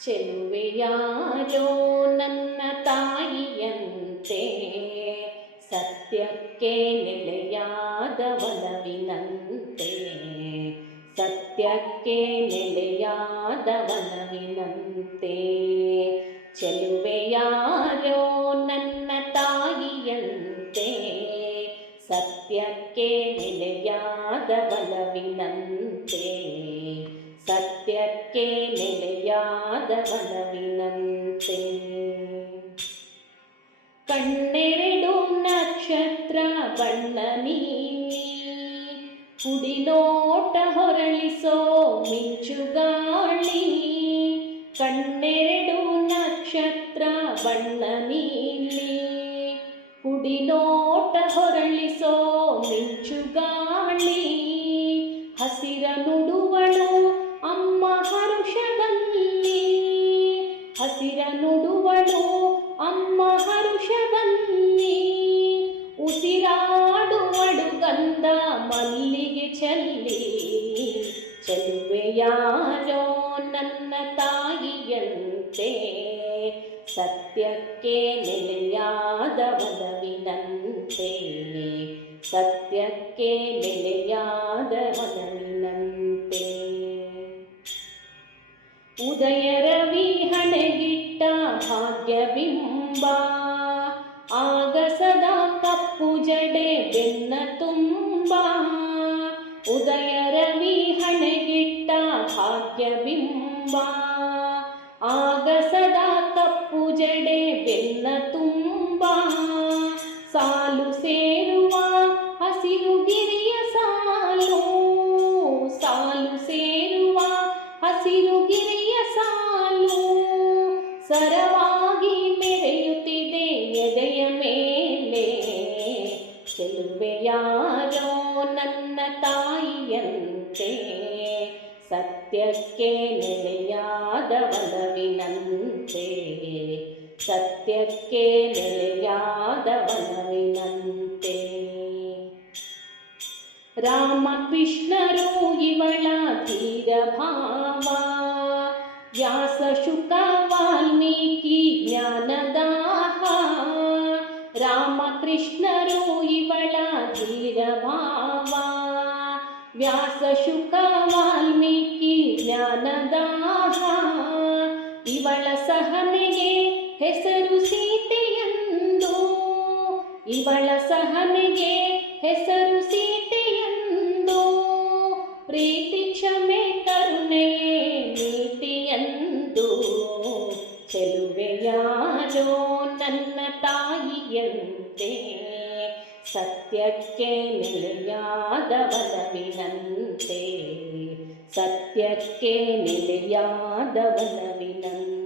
ಚೆಲುವೆಯಾರೋ ನನ್ನ ತಾಯಿಯಂತೆ, ಸತ್ಯಕ್ಕೆ ನೆಲೆಯಾದ ಒಲವಿನಂತೆ, ಸತ್ಯಕ್ಕೆ ನೆಲೆಯಾದ ಒಲವಿನಂತೆ. ಚೆಲುವೆಯಾರೋ ನನ್ನ ತಾಯಿಯಂತೆ, ಸತ್ಯಕ್ಕೆ ನೆಲೆಯಾದ ಒಲವಿನಂತೆ, ಸತ್ಯಕ್ಕೆ ನೆಲೆಯಾದ ಒಲವಿನಂತೆ. ಕಣ್ಣೆರಡು ನಕ್ಷತ್ರ ಬಣ್ಣ ನೀಲಿ, ಕುಡಿನೋಟ ಹೊರಳಿಸೋ ಮಿಂಚುಗಾಳಿ. ಕಣ್ಣೆರಡು ನಕ್ಷತ್ರ ಬಣ್ಣ ನೀಲಿ, ಕುಡಿನೋಟ ಹೊರಳಿಸೋ ಮಿಂಚುಗಾಳಿ. ಹಸಿರ ನುಡುವಳು ಅಮ್ಮ ಹರುಷದಲ್ಲಿ, ಹಸಿರ ನುಡುವಳು ಅಮ್ಮ ಹರುಷದಲ್ಲಿ. ಉಸಿರಾಡುವಳು ಗಂಧ ಮಲ್ಲಿಗೆ ಚೆಲ್ಲಿ, ಚೆಲುವೆಯಾರೋ ನನ್ನ ತಾಯಿಯಂತೆ, ಸತ್ಯಕ್ಕೆ ನೆಲೆಯಾದ ಒಲವಿನಂತೆ, ಸತ್ಯಕ್ಕೆ ನೆಲೆಯಾದ ಒಲವಿನಂತೆ. ಉದಯ ರವಿ ಹಣೆಗಿಟ್ಟ ಭಾಗ್ಯಬಿಂಬ, ಆಗ ಸದಾ ಕಪ್ಪು ಜಡೆ ಬೆನ್ನ ತುಂಬ. ಉದಯ ರವಿ ಹಣೆಗಿಟ್ಟ ಭಾಗ್ಯಬಿಂಬ, ಆಗ ಸದಾ ಕಪ್ಪು ಜಡೆ ಬೆನ್ನ ತುಂಬ. ಸಾಲು ಸೇರುವ ಹಸಿರು ಗಿರಿಯ ಸಾಲು, ಸಾಲು ಸೇರುವ ಹಸಿರು ಗಿರಿಯ ಸಾಲು. ಸರವಾಗಿ ಮೆರೆಯುತ್ತಿದೆ ಎದೆಯ ಮೇಲೆ, ಚೆಲುವೆಯಾರೋ ನನ್ನ ತಾಯಿಯಂತೆ, ಸತ್ಯಕ್ಕೆ ನೆಲೆಯಾದ ಒಲವಿನಂತೆ, ಸತ್ಯಕ್ಕೆ ನೆಲೆಯಾದ ಒಲವಿನಂತೆ. ರಾಮಕೃಷ್ಣರು ಇವಳ ಧೀರ ಭಾವ, ವ್ಯಾಸ ಶುಕ ವಾಲ್ಮೀಕಿ ಜ್ಞಾನದಾಹ. ರಾಮಕೃಷ್ಣರು ಇವಳ ಧೀರ ಭಾವ, ವ್ಯಾಸ ಶುಕ ವಾಲ್ಮೀಕಿ ಜ್ಞಾನದಾಹ. ಇವಳ ಸಹನೆಗೆ ಹೆಸರು ಸೀತೆಯೆಂದು, ಇವಳ ಸಹನೆಗೆ ಹೆಸರು ಸೀತೆಯೆಂದು. ಪ್ರೀತಿ ಕ್ಷಮೆ ಕರುಣೆಯೇ ನೀತಿಯೆಂದು, ಚೆಲುವೆಯಾರೋ ನನ್ನ ತಾಯಿಯಂತೆ, ಸತ್ಯಕ್ಕೆ ನೆಲೆಯಾದ ಒಲವಿನಂತೆ, ಸತ್ಯಕ್ಕೆ ನೆಲೆಯಾದ ಒಲವಿನಂತೆ.